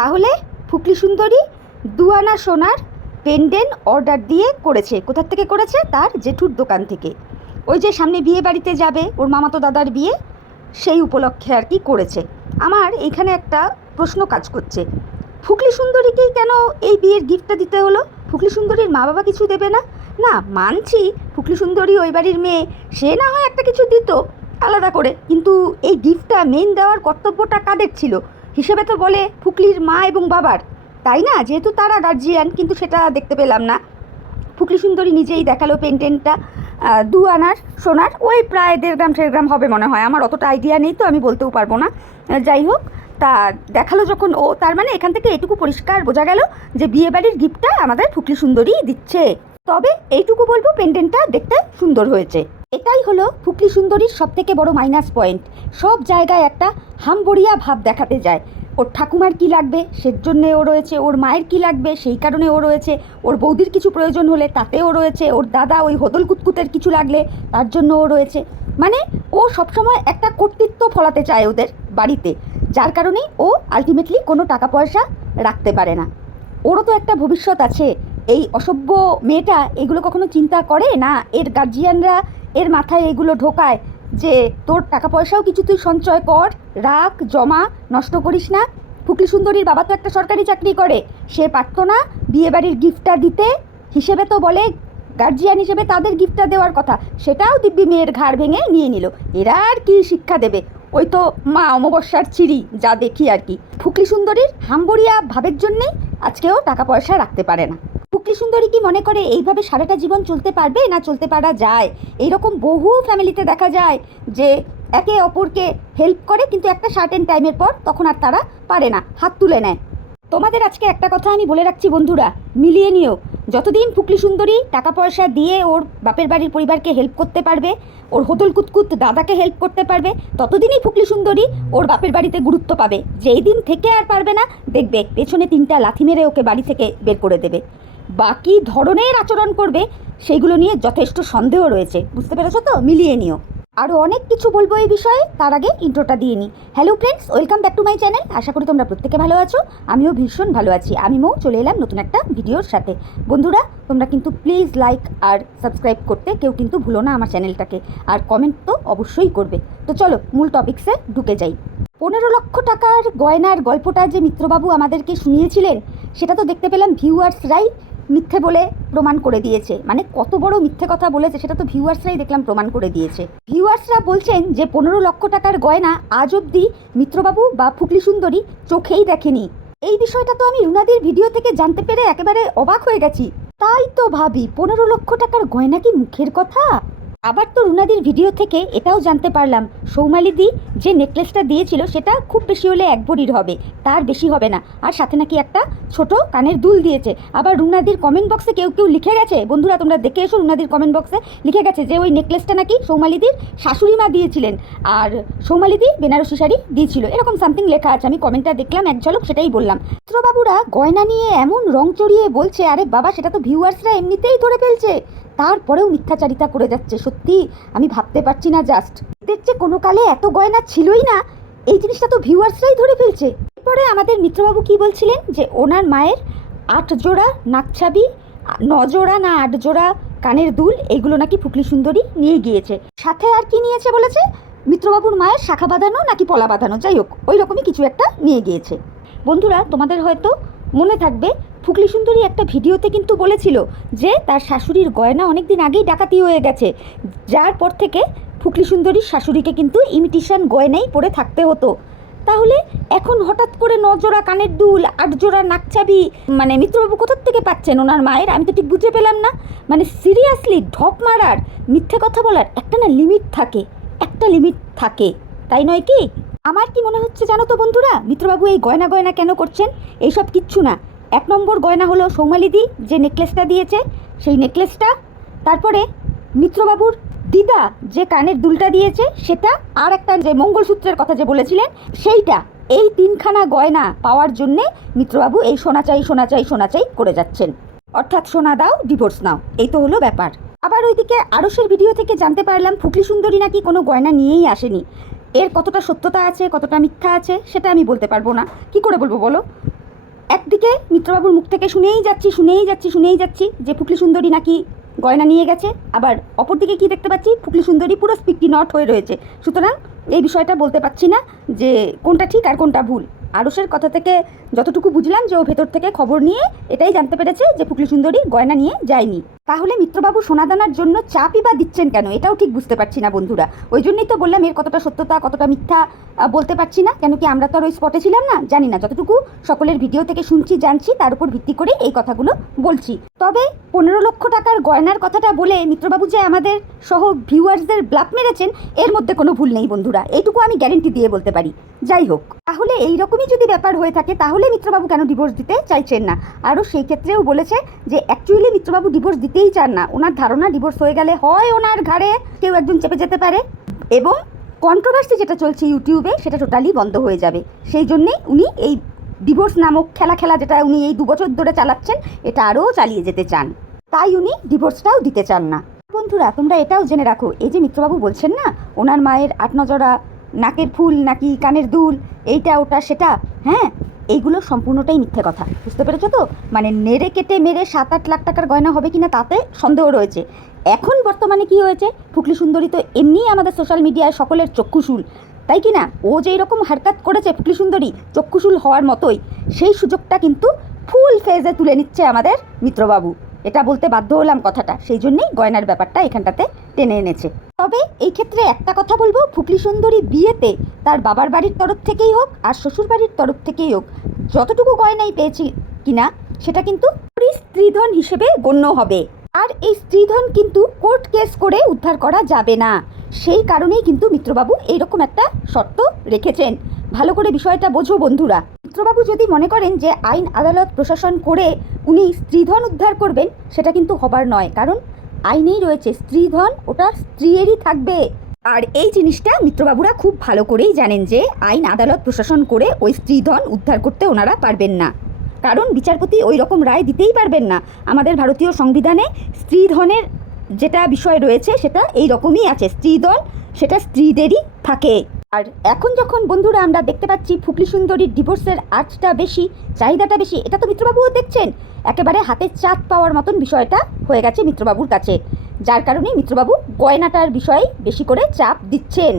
তাহলে ফুকলি সুন্দরী দুয়ানা সোনার পেন্ডেন্ট অর্ডার দিয়ে করেছে। কোথার থেকে করেছে? তার জেঠুর দোকান থেকে। ওই যে সামনে বিয়ে বাড়িতে যাবে, ওর মামাতো দাদার বিয়ে, সেই উপলক্ষে আর কি করেছে। আমার এখানে একটা প্রশ্ন কাজ করছে। ফুকলি সুন্দরীকেই কেন এই বিয়ের গিফটটা দিতে হলো? ফুকলি সুন্দরীর মা বাবা কিছু দেবে না? না, মানছি ফুকলি সুন্দরী ওই বাড়ির মেয়ে, সে না হয় একটা কিছু দিত, আলাদা করে। কিন্তু এই গিফটটা মেন দেওয়ার কর্তব্যটা কাদের ছিল? হিসেবে তো বলে ফুকলির মা এবং বাবার। তাই না? যেহেতু তারা গার্জিয়ান কিন্তু সেটা দেখতে পেলাম না। ফুকলি সুন্দরী নিজেই দেখাল পেন্টেন্টটা দু আনার সোনার। ওই প্রায় দেড় গ্রাম দেড় গ্রাম হবে মনে হয়। আমার অতটা আইডিয়া নেই তো, আমি বলতেও পারব না। যাই হোক, তা দেখাল যখন ও, তার মানে এখান থেকে এটুকু পরিষ্কার বোঝা গেল যে বিয়েবাড়ির গিফটটা আমাদের ফুকলি সুন্দরী দিচ্ছে। তবে এইটুকু বলব পেন্ডেন্টটা দেখতে সুন্দর হয়েছে। এটাই হলো ফুকলি সুন্দরীর সব থেকে বড় মাইনাস পয়েন্ট সব জায়গায় একটা হামবড়িয়া ভাব দেখাতে যায়। ওর ঠাকুমার কি লাগবে, সের জন্যে ও রয়েছে, ওর মায়ের কি লাগবে, সেই কারণে ও রয়েছে, ওর বৌদির কিছু প্রয়োজন হলে তাতেও রয়েছে, ওর দাদা ওই হদল কুতকুতের কিছু লাগলে তার জন্য ও রয়েছে। মানে ও সবসময় একটা কর্তৃত্ব ফলাতে চায় ওদের বাড়িতে, যার কারণেই ও আলটিমেটলি কোনো টাকা পয়সা রাখতে পারে না। ওরও তো একটা ভবিষ্যৎ আছে, এই অসভ্য মেয়েটা এগুলো কখনো চিন্তা করে না? এর গার্জিয়ানরা এর মাথায় এগুলো ঢোকায় যে তোর টাকা পয়সাও কিছু তুই সঞ্চয় কর, রাখ, জমা, নষ্ট করিস না। ফুকলি সুন্দরীর বাবা তো একটা সরকারি চাকরি করে। সে পারতো না বিয়েবাড়ির গিফটটা দিতে। হিসেবে তো বলে গার্জিয়ান হিসেবে তাদের গিফটটা দেওয়ার কথা। সেটাও দিব্যি মেয়ের ঘাড় ভেঙে নিয়ে নিল। এরা আর কি শিক্ষা দেবে? ওই তো মা অমাবস্যার চিড়ি যা দেখি আর কি। ফুকলি সুন্দরীর হাম্বড়িয়া ভাবের জন্যেই আজকেও টাকা পয়সা রাখতে পারে না। ফুকলি সুন্দরী কি মনে করে এইভাবে সারাটা জীবন চলতে পারবে না চলতে পারা যায়? এইরকম বহু ফ্যামিলিতে দেখা যায় যে একে অপরকে হেল্প করে কিন্তু একটা সার্টেন টাইমের পর তখন আর তারা পারে না, হাত তুলে নেয়। তোমাদের আজকে একটা কথা আমি বলে রাখছি বন্ধুরা, মিলিয়ে নিও। যতদিন ফুকলি সুন্দরী টাকা পয়সা দিয়ে ওর বাপের বাড়ির পরিবারকে হেল্প করতে পারবে, ওর হোতল কুতকুত দাদাকে হেল্প করতে পারবে, ততদিনই ফুকলি সুন্দরী ওর বাপের বাড়িতে গুরুত্ব পাবে। যেই দিন থেকে আর পারবে না, দেখবে পেছনে তিনটা লাথি মেরে ওকে বাড়ি থেকে বের করে দেবে। বাকি ধরনের আচরণ করবে, সেইগুলো নিয়ে যথেষ্ট সন্দেহ রয়েছে। বুঝতে পেরেছ তো? মিলিয়ে নিও। আরও অনেক কিছু বলব এই বিষয়ে, তার আগে ইন্ট্রোটা দিয়ে নিই hello friends welcome back to my channel আশা করি তোমরা প্রত্যেকে ভালো আছো। আমিও ভীষণ ভালো আছি। আমি মৌ, চলে এলাম নতুন একটা ভিডিওর সাথে। বন্ধুরা, তোমরা কিন্তু প্লিজ লাইক আর সাবস্ক্রাইব করতে কেউ কিন্তু ভুলো না আমার চ্যানেলটাকে আর কমেন্ট তো অবশ্যই করবে। তো চলো, মূল টপিক্সে ঢুকে যাই। পনেরো লক্ষ টাকার গয়নার গল্পটা যে মিত্রবাবু আমাদেরকে শুনিয়েছিলেন, সেটা তো দেখতে পেলাম ভিউয়ার্সরাই মিথ্যে বলে প্রমাণ করে দিয়েছে। মানে কত বড় মিথ্যে কথা বলেছে, সেটা তো ভিউয়ার্সরাই দেখলাম প্রমাণ করে দিয়েছে। ভিউয়ার্সরা বলছেন যে, পনেরো লক্ষ টাকার গয়না আজ অবধি মিত্রবাবু বা ফুকলি সুন্দরী চোখেই দেখেনি। এই বিষয়টা তো আমি রুনাদির ভিডিও থেকে জানতে পেরে একেবারে অবাক হয়ে গেছি। তাই তো ভাবি, পনেরো লক্ষ টাকার গয়না কি মুখের কথা? আবার তো রুনাদির ভিডিও থেকে এটাও জানতে পারলাম। সৌমালিদি যে নেকলেসটা দিয়েছিল, সেটা খুব বেশি হলে এক ভরির হবে, তার বেশি হবে না। আর সাথে নাকি একটা ছোট কানের দুল দিয়েছে। আবার রুনাদির কমেন্ট বক্সে কেউ কেউ লিখে গেছে, বন্ধুরা তোমরা দেখে এসো রুনাদির কমেন্ট বক্সে লিখে গেছে যে ওই নেকলেসটা নাকি সৌমালিদির শাশুড়ি মা দিয়েছিলেন। আর সৌমালিদি বেনারসি শাড়ি দিয়েছিল। এরকম সামথিং লেখা আছে, আমি কমেন্টটা দেখলাম, এক ঝলক সেটাই বললাম। মিত্রবাবুরা গয়না নিয়ে এমন রং চড়িয়ে বলছে, আরে বাবা, সেটা তো ভিউয়ার্সরা এমনিতেই ধরে ফেলছে। তারপরেও মিথ্যাচারিতা করে যাচ্ছে, সত্যি? আমি ভাবতে পারছি না জাস্ট এদের যে কোনো কালে এত গয়না ছিলই না, এই জিনিসটা তো ভিউয়ার্সরাই ধরে ফেলছে। এরপরে আমাদের মিত্রবাবু কি বলছিলেন? যে ওনার মায়ের আট জোড়া নাকছাবি, ন জোড়া না আট জোড়া কানের দুল এগুলো নাকি ফুকলি সুন্দরী নিয়ে গিয়েছে। সাথে আর কি নিয়েছে বলেছে? মিত্রবাবুর মায়ের শাখা বাঁধানো নাকি পলা বাঁধানো? যাই হোক, ওই রকমই কিছু একটা নিয়ে গিয়েছে। বন্ধুরা, তোমাদের হয়তো মনে থাকবে ফুকলি সুন্দরী একটা ভিডিওতে কিন্তু বলেছিল যে তার শাশুড়ির গয়না অনেক দিন আগেই ডাকাতি হয়ে গেছে। যার পর থেকে ফুকলি সুন্দরীর শাশুড়িকে কিন্তু ইমিটেশন গয়নাই পরে থাকতে হতো। তাহলে এখন হঠাৎ করে ন জোড়া কানের দুল আট জোড়া নাকচাবি মানে মিত্রবাবু কোথার থেকে পাচ্ছেন? ওনার মায়ের? আমি তো ঠিক বুঝে পেলাম না। মানে সিরিয়াসলি ঢপ মারার, মিথ্যে কথা বলার একটা না লিমিট থাকে, একটা লিমিট থাকে। তাই নয় কি? আমার কি মনে হচ্ছে জানো তো বন্ধুরা? মিত্রবাবু এই গয়না গয়না কেন করছেন? এইসব কিচ্ছু না। এক নম্বর গয়না হলো সৌমালিদি, যে নেকলেসটা দিয়েছে, সেই নেকলেসটা। তারপরে মিত্রবাবুর দিদা যে কানের দুলটা দিয়েছে, সেটা আর একটা যে মঙ্গলসূত্রের কথা যে বলেছিলেন, সেইটা। এই তিনখানা গয়না পাওয়ার জন্যে মিত্রবাবু এই সোনা চাই সোনা চাই সোনা চাই করে যাচ্ছেন। অর্থাৎ সোনা দাও ডিভোর্স নাও। এই তো হলো ব্যাপার। আবার ওইদিকে আরসের ভিডিও থেকে জানতে পারলাম, ফুকলি সুন্দরী নাকি কোনো গয়না নিয়েই আসেনি। এর কতটা সত্যতা আছে, কতটা মিথ্যা আছে, সেটা আমি বলতে পারব না। কি করে বলব বলো? একদিকে মিত্রবাবুর মুখ থেকে শুনেই যাচ্ছি শুনেই যাচ্ছি শুনেই যাচ্ছি যে ফুকলি সুন্দরী নাকি গয়না নিয়ে গেছে। আবার অপরদিকে কি দেখতে পাচ্ছি? ফুকলি সুন্দরী পুরো স্পিকটি নট হয়ে রয়েছে। সুতরাং এই বিষয়টা বলতে পারছি না যে কোনটা ঠিক আর কোনটা ভুল। আরসের কথা থেকে যতটুকু বুঝলাম যে ও ভেতর থেকে খবর নিয়ে এটাই জানতে পেরেছে যে ফুকলি সুন্দরী গয়না নিয়ে যায়নি। তাহলে মিত্রবাবু সোনাদানার জন্য চাপই বা দিচ্ছেন কেন? এটাও ঠিক বুঝতে পারছি না বন্ধুরা। ওই জন্যই তো বললাম এর কতটা সত্যতা, কতটা মিথ্যা বলতে পারছি না। কেন কি আমরা তো আর ওই স্পটে ছিলাম না? জানি না। যতটুকু সকলের ভিডিও থেকে শুনছি, জানছি, তার উপর ভিত্তি করে এই কথাগুলো বলছি। তবে পনেরো লক্ষ টাকার গয়নার কথাটা বলে মিত্রবাবু যে আমাদের সহ ভিউয়ার্সদের ব্লাপ মেরেছেন, এর মধ্যে কোনো ভুল নেই বন্ধুরা। এইটুকু আমি গ্যারেন্টি দিয়ে বলতে পারি। যাই হোক, তাহলে এইরকমই যদি ব্যাপার হয়ে থাকে, তাহলে মিত্রবাবু কেন ডিভোর্স দিতে চাইছেন না? আরও সেই ক্ষেত্রেও বলেছে যে অ্যাকচুয়ালি মিত্রবাবু ডিভোর্স দিতেই চান না। ওনার ধারণা ডিভোর্স হয়ে গেলে হয় ওনার ঘাড়ে, কেউ একজন চেপে যেতে পারে। এবং কন্ট্রোভার্সি যেটা চলছে ইউটিউবে সেটা টোটালি বন্ধ হয়ে যাবে। সেই জন্যেই উনি এই ডিভোর্স নামক খেলা খেলা যেটা উনি এই দু বছর ধরে চালাচ্ছেন, এটা আরও চালিয়ে যেতে চান। তাই উনি ডিভোর্সটাও দিতে চান না। বন্ধুরা, তোমরা এটাও জেনে রাখো। এই যে মিত্রবাবু বলছেন না, ওনার মায়ের আট নজরা নাকের ফুল নাকি কানের দুল এইটা, ওটা, সেটা হ্যাঁ? এইগুলো সম্পূর্ণটাই মিথ্যে কথা, বুঝতে পেরেছ তো? মানে নেড়ে কেটে মেরে সাত আট লাখ টাকার গয়না হবে কিনা তাতে সন্দেহ রয়েছে। এখন বর্তমানে কি হয়েছে? ফুকলি সুন্দরী তো এমনিই আমাদের সোশ্যাল মিডিয়ায় সকলের চক্ষুশুল, তাই কি না? ও যেই রকম হারকাত করেছে ফুকলি সুন্দরী চক্ষুশুল হওয়ার মতোই, সেই সুযোগটা কিন্তু ফুল ফেজে তুলে নিচ্ছে আমাদের মিত্রবাবু। এটা বলতে বাধ্য হলাম কথাটা। সেই জন্যই গয়নার ব্যাপারটা এখানটাতে টেনে এনেছে। তবে এই ক্ষেত্রে একটা কথা বলব, ফুকলি সুন্দরী বিয়েতে তার বাবার বাড়ির তরফ থেকেই হোক আর শ্বশুর বাড়ির তরফ থেকেই হোক, যতটুকু গয়নাই পেয়েছি কিনা, সেটা কিন্তু স্ত্রীধন হিসেবে গণ্য হবে। আর এই স্ত্রীধন কিন্তু কোর্ট কেস করে উদ্ধার করা যাবে না। সেই কারণেই কিন্তু মিত্রবাবু এইরকম একটা শর্ত রেখেছেন। ভালো করে বিষয়টা বোঝো বন্ধুরা। মিত্রবাবু যদি মনে করেন যে আইন, আদালত, প্রশাসন করে উনি স্ত্রীধন উদ্ধার করবেন, সেটা কিন্তু হবার নয়। কারণ আইনেই রয়েছে, স্ত্রীধন ওটা স্ত্রীয়েরই থাকবে। আর এই জিনিসটা মিত্রবাবুরা খুব ভালো করেই জানেন যে আইন, আদালত, প্রশাসন করে ওই স্ত্রীধন উদ্ধার করতে ওনারা পারবেন না। কারণ বিচারপতি ওই রকম রায় দিতেই পারবেন না। আমাদের ভারতীয় সংবিধানে স্ত্রীধনের যেটা বিষয় রয়েছে, সেটা এই রকমই আছে। স্ত্রীধন সেটা স্ত্রীদেরই থাকে। আর এখন যখন বন্ধুরা আমরা দেখতে পাচ্ছি ফুকলি সুন্দরীর ডিভোর্সের আর্টটা বেশি, চাহিদাটা বেশি, এটা তো মিত্রবাবুও দেখছেন। একেবারে হাতে চাঁদ পাওয়ার মতন বিষয়টা হয়ে গেছে মিত্রবাবুর কাছে। যার কারণে মিত্রবাবু গয়নাটার বিষয়ে বেশি করে চাপ দিচ্ছেন।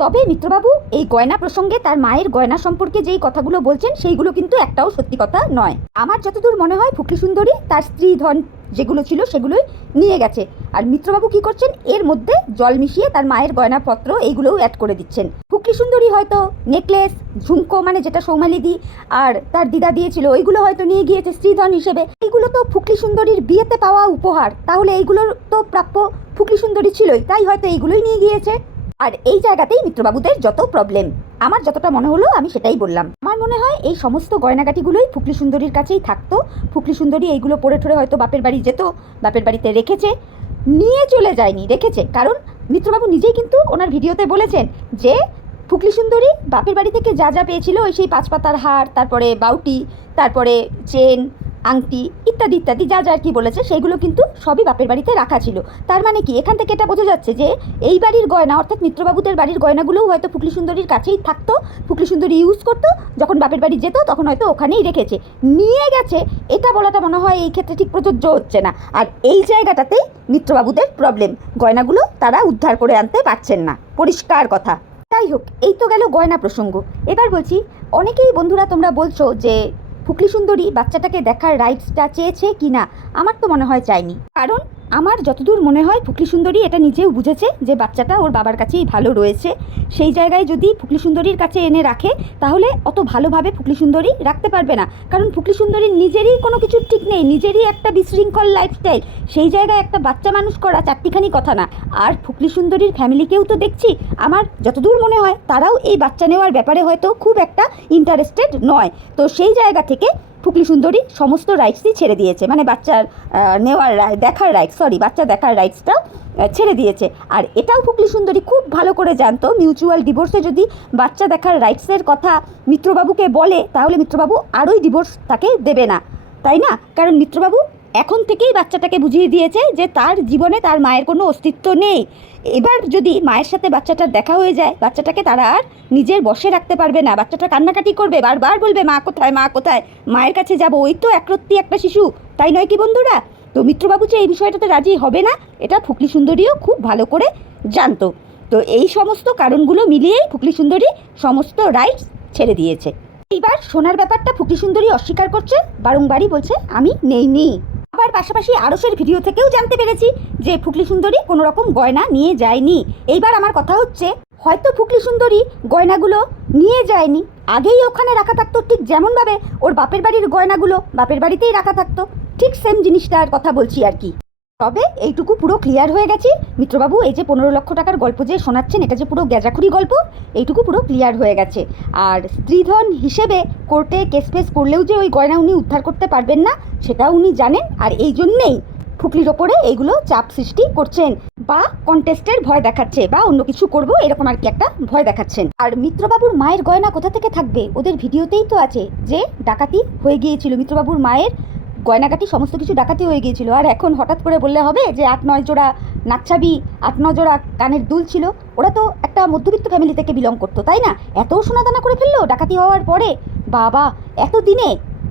তবে মিত্রবাবু এই গয়না প্রসঙ্গে তার মায়ের গয়না সম্পর্কে যেই কথাগুলো বলছেন, সেইগুলো কিন্তু একটাও সত্যি কথা নয়। আমার যতদূর মনে হয় ফুকলি সুন্দরী তার স্ত্রী ধন যেগুলো ছিল সেগুলোই নিয়ে গেছে। আর মিত্রবাবু কি করছেন, এর মধ্যে জল মিশিয়ে তার মায়ের গয়নাপত্র এইগুলোও অ্যাড করে দিচ্ছেন। ফুকলি সুন্দরী হয়তো? নেকলেস ঝুমকো মানে যেটা সৌমালি দি, আর তার দিদা দিয়েছিল, ওইগুলো হয়তো নিয়ে গিয়েছে স্ত্রীধন হিসেবে। এইগুলো তো ফুকলি সুন্দরীর বিয়েতে পাওয়া উপহার, তাহলে এইগুলোর তো প্রাপ্য ফুকলি সুন্দরী ছিলই, তাই হয়তো এইগুলোই নিয়ে গিয়েছে। আর এই জায়গাতেই মিত্রবাবুদের যত প্রবলেম আমার যতটা মনে হলো আমি সেটাই বললাম। আমার মনে হয় এই সমস্ত গয়নাগাটিগুলোই ফুকলি সুন্দরীর কাছেই থাকতো, ফুকলি সুন্দরী এইগুলো পড়ে ঠরে হয়তো বাপের বাড়ি যেত, বাপের বাড়িতে রেখেছে, নিয়ে চলে যায়নি, রেখেছে। কারণ মিত্রবাবু নিজেই কিন্তু ওনার ভিডিওতে বলেছেন যে ফুকলি সুন্দরী, বাপের বাড়ি থেকে যা যা পেয়েছিল, ওই সেই পাঁচ পাতার হার, তারপরে বাউটি, তারপরে চেন, আংটি ইত্যাদি ইত্যাদি, যা যা আর কি বলেছে সেইগুলো কিন্তু সবই বাপের বাড়িতে রাখা ছিল। তার মানে কি? এখান থেকে এটা বোঝা যাচ্ছে যে, এই বাড়ির গয়না, অর্থাৎ মিত্রবাবুদের বাড়ির গয়নাগুলোও হয়তো ফুকলি সুন্দরীর কাছেই থাকতো, ফুকলি সুন্দরী ইউজ করতো, যখন বাপের বাড়ি যেত, তখন হয়তো ওখানেই রেখেছে। নিয়ে গেছে, এটা বলাটা মনে হয় এই ক্ষেত্রে ঠিক প্রযোজ্য হচ্ছে না। আর এই জায়গাটাতেই মিত্রবাবুদের প্রবলেম গয়নাগুলো তারা উদ্ধার করে আনতে পারছেন না। পরিষ্কার কথা। যাই হোক, এই তো গেল গয়না প্রসঙ্গ। এবার বলছি, অনেকেই বন্ধুরা তোমরা বলছো যে ফুকলি সুন্দরী বাচ্চাটাকে দেখার রাইটসটা চেয়েছে কি না আমার তো মনে হয় চায়নি। কারণ আমার যতদূর মনে হয় ফুকলি সুন্দরী এটা নিজেও বুঝেছে যে বাচ্চাটা ওর বাবার কাছেই ভালো রয়েছে। সেই জায়গায় যদি ফুকলি সুন্দরীর কাছে এনে রাখে, তাহলে অত ভালোভাবে ফুকলি সুন্দরী রাখতে পারবে না। কারণ ফুকলি সুন্দরীর নিজেরই কোনো কিছুর ঠিক নেই, নিজেরই একটা বিশৃঙ্খল লাইফস্টাইল সেই জায়গায় একটা বাচ্চা মানুষ করা চারটিখানি কথা না। আর ফুকলি সুন্দরীর ফ্যামিলিকেও তো দেখছি, আমার যতদূর মনে হয় তারাও এই বাচ্চা নেওয়ার ব্যাপারে হয়তো খুব একটা ইন্টারেস্টেড নয়। তো সেই জায়গা থেকে ফুকলি সুন্দরী সমস্ত রাইটসই ছেড়ে দিয়েছে। মানে বাচ্চার নেওয়ার দেখার রাইটস সরি বাচ্চা দেখার রাইটসটাও ছেড়ে দিয়েছে। আর এটাও ফুকলি সুন্দরী খুব ভালো করে জানতো। মিউচুয়াল ডিভোর্সে যদি বাচ্চা দেখার রাইটসের কথা মিত্রবাবুকে বলে, তাহলে মিত্রবাবু আরোই ডিভোর্স তাকে দেবে না। তাই না? কারণ মিত্রবাবু এখন থেকেই বাচ্চাটাকে বুঝিয়ে দিয়েছে যে তার জীবনে তার মায়ের কোনো অস্তিত্ব নেই। এবার যদি মায়ের সাথে বাচ্চাটার দেখা হয়ে যায়, বাচ্চাটাকে তারা আর নিজের বসে রাখতে পারবে না। বাচ্চাটা কান্নাকাটি করবে, বারবার বলবে, মা কোথায় মা কোথায়? মায়ের কাছে যাব, ওই তো একরত্তি একটা শিশু। তাই নয় কি বন্ধুরা? তো মিত্রবাবু যে এই বিষয়টাতে রাজি হবে না, এটা ফুকলি সুন্দরীও খুব ভালো করে জানতো। তো এই সমস্ত কারণগুলো মিলিয়েই ফুকলি সুন্দরী সমস্ত রাইটস ছেড়ে দিয়েছে। এইবার সোনার ব্যাপারটা ফুকলি সুন্দরী অস্বীকার করছে, বারংবারই বলছে, আমি নেই নি আবার পাশাপাশি আরসের ভিডিও থেকেও জানতে পেরেছি যে ফুকলি সুন্দরী কোনো রকম গয়না নিয়ে যায়নি। এইবার আমার কথা হচ্ছে, হয়তো ফুকলি সুন্দরী গয়নাগুলো নিয়ে যায়নি। আগেই ওখানে রাখা থাকতো ঠিক যেমনভাবে ওর বাপের বাড়ির গয়নাগুলো বাপের বাড়িতেই রাখা থাকতো। ঠিক সেম জিনিসটার কথা বলছি আর কি। তবে এইটুকু পুরো ক্লিয়ার হয়ে গেছি। মিত্রবাবু, এই যে পনেরো লক্ষ টাকার গল্প যে শোনাচ্ছেন, এটা যে পুরো গ্যাজাখুরি গল্প, এইটুকু পুরো ক্লিয়ার হয়ে গেছে। আর স্ত্রীধন হিসেবে কোর্টে কেস ফেস করলেও যে ওই গয়না উনি উদ্ধার করতে পারবেন না, সেটাও উনি জানেন। আর এই জন্যেই ফুকলির ওপরে এইগুলো চাপ সৃষ্টি করছেন বা কন্টেস্টের ভয় দেখাচ্ছে বা অন্য কিছু করব, এরকম আর কি একটা ভয় দেখাচ্ছেন। আর মিত্রবাবুর মায়ের গয়না কোথা থেকে থাকবে, ওদের ভিডিওতেই তো আছে যে ডাকাতি হয়ে গিয়েছিল। মিত্রবাবুর মায়ের গয়নাগাটি সমস্ত কিছু ডাকাতি হয়ে গিয়েছিল। আর এখন হঠাৎ করে বললে হবে যে, আট নয় জোড়া নাচ্ছাবি আট ন জোড়া কানের দুল ছিল। ওরা তো একটা মধ্যবিত্ত ফ্যামিলি থেকে বিলং করতো, তাই না? এত সোনাদানা করে ফেলল ডাকাতি হওয়ার পরে? বাবা, এত দিনে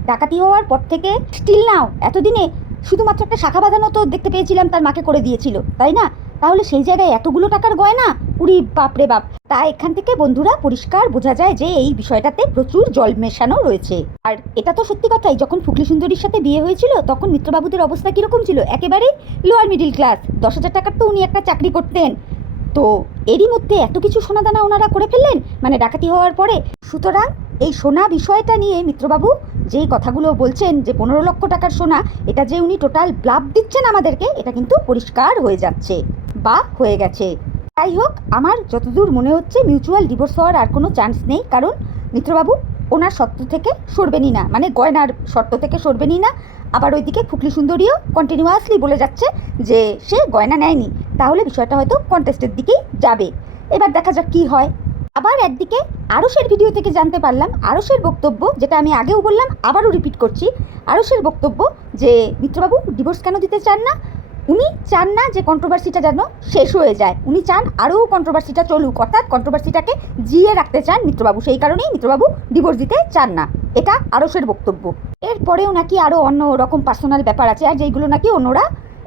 ডাকাতি হওয়ার পর থেকে স্টিল নাও এত দিনে শুধুমাত্র একটা শাখা বাঁধানো তো দেখতে পেয়েছিলাম তার মাকে করে দিয়েছিল, তাই না? তাহলে সেই জায়গায় এতগুলো টাকার গয়না? উড়ি বাপরে বাপ। তা এখান থেকে, বন্ধুরা, পরিষ্কার বোঝা যায় যে এই বিষয়টাতে প্রচুর জল মেশানো রয়েছে। আর এটা তো সত্যি কথাই, যখন ফুকলি সুন্দরীর সাথে বিয়ে হয়েছিল, তখন মিত্রবাবুদের অবস্থা কীরকম ছিল? একেবারেই লোয়ার মিডিল ক্লাস দশ হাজার টাকার তো উনি একটা চাকরি করতেন। তো এরই মধ্যে এত কিছু সোনাদানা ওনারা করে ফেললেন? মানে ডাকাতি হওয়ার পরে? সুতরাং এই সোনা বিষয়টা নিয়ে মিত্রবাবু যেই কথাগুলো বলছেন যে পনেরো লক্ষ টাকার সোনা, এটা যে উনি টোটাল ব্লাব দিচ্ছেন আমাদেরকে, এটা কিন্তু পরিষ্কার হয়ে যাচ্ছে। বা হয়ে গেছে। যাই হোক আমার যতদূর মনে হচ্ছে মিউচুয়াল ডিভোর্স হওয়ার আর কোনো চান্স নেই, কারণ মিত্রবাবু ওনার শর্ত থেকে সরবেনই না মানে গয়নার শর্ত থেকে সরবেনই না। আবার ওইদিকে ফুকলি সুন্দরীও কন্টিনিউয়াসলি বলে যাচ্ছে যে, সে গয়না নেয়নি। তাহলে বিষয়টা হয়তো কন্টেস্টের দিকেই যাবে। এবার দেখা যাক কী হয়। আবার একদিকে আরসের ভিডিও থেকে জানতে পারলাম। আরসের বক্তব্য, যেটা আমি আগেও বললাম, আবারও রিপিট করছি। আরসের বক্তব্য যে, মিত্রবাবু ডিভোর্স কেন দিতে চান না? উনি চান না যে কন্ট্রোভার্সিটা যেন শেষ হয়ে যায়। উনি চান আরও কন্ট্রোভার্সিটা চলুক। অর্থাৎ কন্ট্রোভার্সিটাকে জিয়ে রাখতে চান মিত্রবাবু। সেই কারণেই মিত্রবাবু ডিভোর্স দিতে চান না। এটা আরসের বক্তব্য। এরপরেও নাকি আরও অন্য রকম পার্সোনাল ব্যাপার আছে, আর যেইগুলো নাকি অন্যরা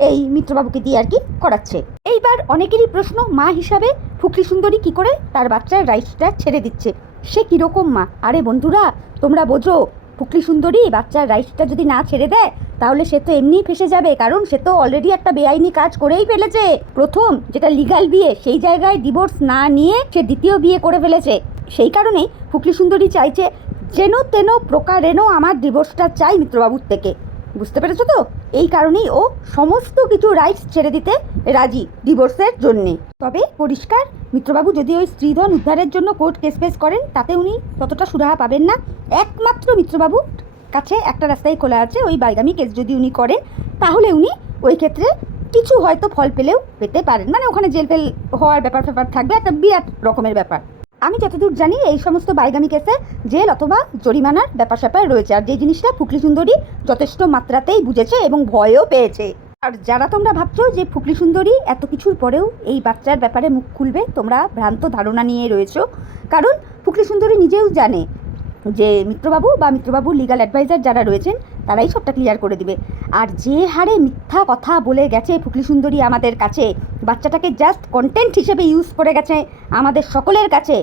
এই মিত্রবাবুকে দিয়ে আর কি করাচ্ছে। এইবার অনেকেরই প্রশ্ন, মা হিসাবে ফুকলি সুন্দরী কি করে তার বাচ্চার রাইটসটা ছেড়ে দিচ্ছে? সে কীরকম মা? আরে বন্ধুরা, তোমরা বোঝো ফুকলি সুন্দরী বাচ্চার রাইটসটা যদি না ছেড়ে দেয় তাহলে সে তো এমনিই ফেসে যাবে, কারণ সে তো অলরেডি একটা বেআইনি কাজ করেই ফেলেছে। প্রথম যেটা লিগাল বিয়ে, সেই জায়গায় ডিভোর্স না নিয়ে সে দ্বিতীয় বিয়ে করে ফেলেছে। সেই কারণেই ফুকলি সুন্দরী চাইছে যেন তেন প্রকারেণ আমার ডিভোর্সটা চাই মিত্রবাবুর থেকে। বুঝতে পেরেছ তো? এই কারণেই ও সমস্ত কিছু রাইটস ছেড়ে দিতে রাজি ডিভোর্সের জন্যে। তবে পরিষ্কার, মিত্রবাবু যদি ওই স্ত্রীধন উদ্ধারের জন্য কোর্ট কেস ফেস করেন, তাতে উনি ততটা সুরাহা পাবেন না। একমাত্র মিত্রবাবু কাছে একটা রাস্তাই খোলা আছে, ওই বাইগামি কেস যদি উনি করেন, তাহলে উনি ওই ক্ষেত্রে কিছু হয়তো ফল পেলেও পেতে পারেন। মানে ওখানে জেল ফেল হওয়ার ব্যাপার ফ্যাপার থাকবে, একটা বিরাট রকমের ব্যাপার। আমি যতদূর জানি, এই সমস্ত বাইগামি কেসে জেল অথবা জরিমানার ব্যাপার স্যাপার রয়েছে, আর যে জিনিসটা ফুকলি সুন্দরী যথেষ্ট মাত্রাতেই বুঝেছে এবং ভয়ও পেয়েছে। আর যারা তোমরা ভাবছ যে ফুকলি সুন্দরী এত কিছুর পরেও এই বাচ্চার ব্যাপারে মুখ খুলবে, তোমরা ভ্রান্ত ধারণা নিয়ে রয়েছো। কারণ ফুকলি সুন্দরী নিজেও জানে যে মিত্রবাবু বা মিত্রবাবুর লিগাল অ্যাডভাইজার যারা রয়েছেন, তারাই সবটা ক্লিয়ার করে দিবে। আর যে হারে মিথ্যা কথা বলে গেছে ফুকলি সুন্দরী আমাদের কাছে, বাচ্চাটাকে জাস্ট কন্টেন্ট হিসেবে ইউজ করে গেছে আমাদের সকলের কাছে,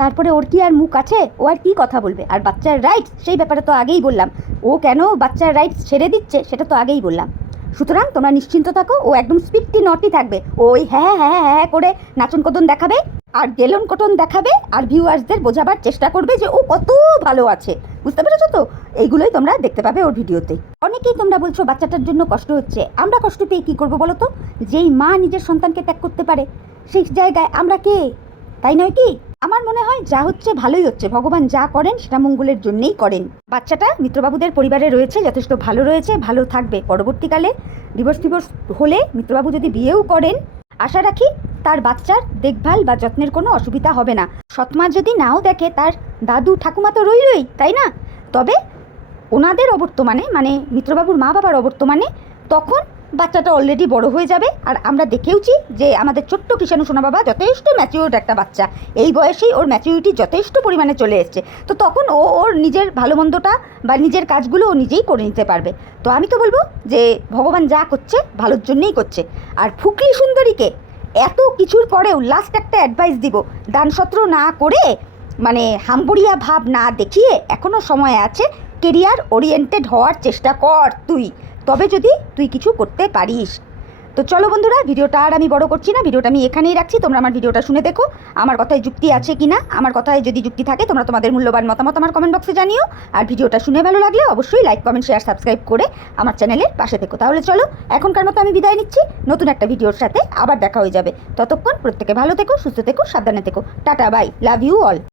তারপরে ওর কি আর মুখ আছে? ও আর কি কথা বলবে? আর বাচ্চার রাইটস সেই ব্যাপারে তো আগেই বললাম। ও কেন বাচ্চার রাইটস ছেড়ে দিচ্ছে, সেটা তো আগেই বললাম। সুতরাং তোমরা নিশ্চিন্ত থাকো, ও একদম স্পিকটি নটি থাকবে। ওই হ্যাঁ হ্যাঁ হ্যাঁ করে নাচন কদন দেখাবে আর গেলন কটন দেখাবে আর ভিউয়ার্সদের বোঝাবার চেষ্টা করবে যে ও কত ভালো আছে। বুঝতে পেরেছ তো? এইগুলোই তোমরা দেখতে পাবে ওর ভিডিওতে। অনেকেই তোমরা বলছো বাচ্চাটার জন্য কষ্ট হচ্ছে। আমরা কষ্ট পেয়ে কী করব বলো তো? যেই মা নিজের সন্তানকে ত্যাগ করতে পারে, সেই জায়গায় আমরা কে? তাই নয় কি? আমার মনে হয় যা হচ্ছে ভালোই হচ্ছে। ভগবান যা করেন সেটা মঙ্গলের জন্যেই করেন। বাচ্চাটা মিত্রবাবুদের পরিবারে রয়েছে, যথেষ্ট ভালো রয়েছে, ভালো থাকবে। পরবর্তীকালে ডিভোর্স টিভোর্স হলে মিত্রবাবু যদি বিয়েও করেন আশা রাখি তার বাচ্চার দেখভাল বা যত্নের কোনো অসুবিধা হবে না। সৎমা যদি নাও দেখে তার দাদু ঠাকুমা তো রই রই তাই না? তবে ওনাদের অবর্তমানে মানে মিত্রবাবুর মা বাবার অবর্তমানে তখন বাচ্চাটা অলরেডি বড় হয়ে যাবে। আর আমরা দেখেওছি যে আমাদের ছোট্ট কিষাণু সোনা বাবা যথেষ্ট ম্যাচিউর্ড একটা বাচ্চা। এই বয়সেই ওর ম্যাচিউরিটি যথেষ্ট পরিমাণে চলে এসছে। তো তখন ও ওর নিজের ভালো মন্দটা বা নিজের কাজগুলো ও নিজেই করে নিতে পারবে। তো আমি তো বলব যে ভগবান যা করছে, ভালোর জন্যেই করছে। আর ফুকলি সুন্দরীকে এত কিছুর পরেও লাস্ট একটা অ্যাডভাইস দিব। দানসত্র না করে মানে হাম্বুড়িয়া ভাব না দেখিয়ে এখনও সময় আছে কেরিয়ার ওরিয়েন্টেড হওয়ার চেষ্টা কর তুই। তবে যদি তুই কিছু করতে পারিস। তো চলো বন্ধুরা, ভিডিওটা আর আমি বড় করছি না, ভিডিওটা আমি এখানেই রাখছি, তোমরা আমার ভিডিওটা শুনে দেখো, আমার কথায় যুক্তি আছে কি না আমার কথায় যদি যুক্তি থাকে, তোমরা তোমাদের মূল্যবান মতামত আমার কমেন্ট বক্সে জানিও, আর ভিডিওটা শুনে ভালো লাগলে অবশ্যই লাইক কমেন্ট শেয়ার সাবস্ক্রাইব করে আমার চ্যানেলের পাশে থেকো। তাহলে চলো, এখনকার মতো আমি বিদায় নিচ্ছি, নতুন একটা ভিডিওর সাথে আবার দেখা হয়ে যাবে। ততক্ষণ প্রত্যেকে ভালো থেকো, সুস্থ থেকো, সাবধানে থেকো। Tata bye love you all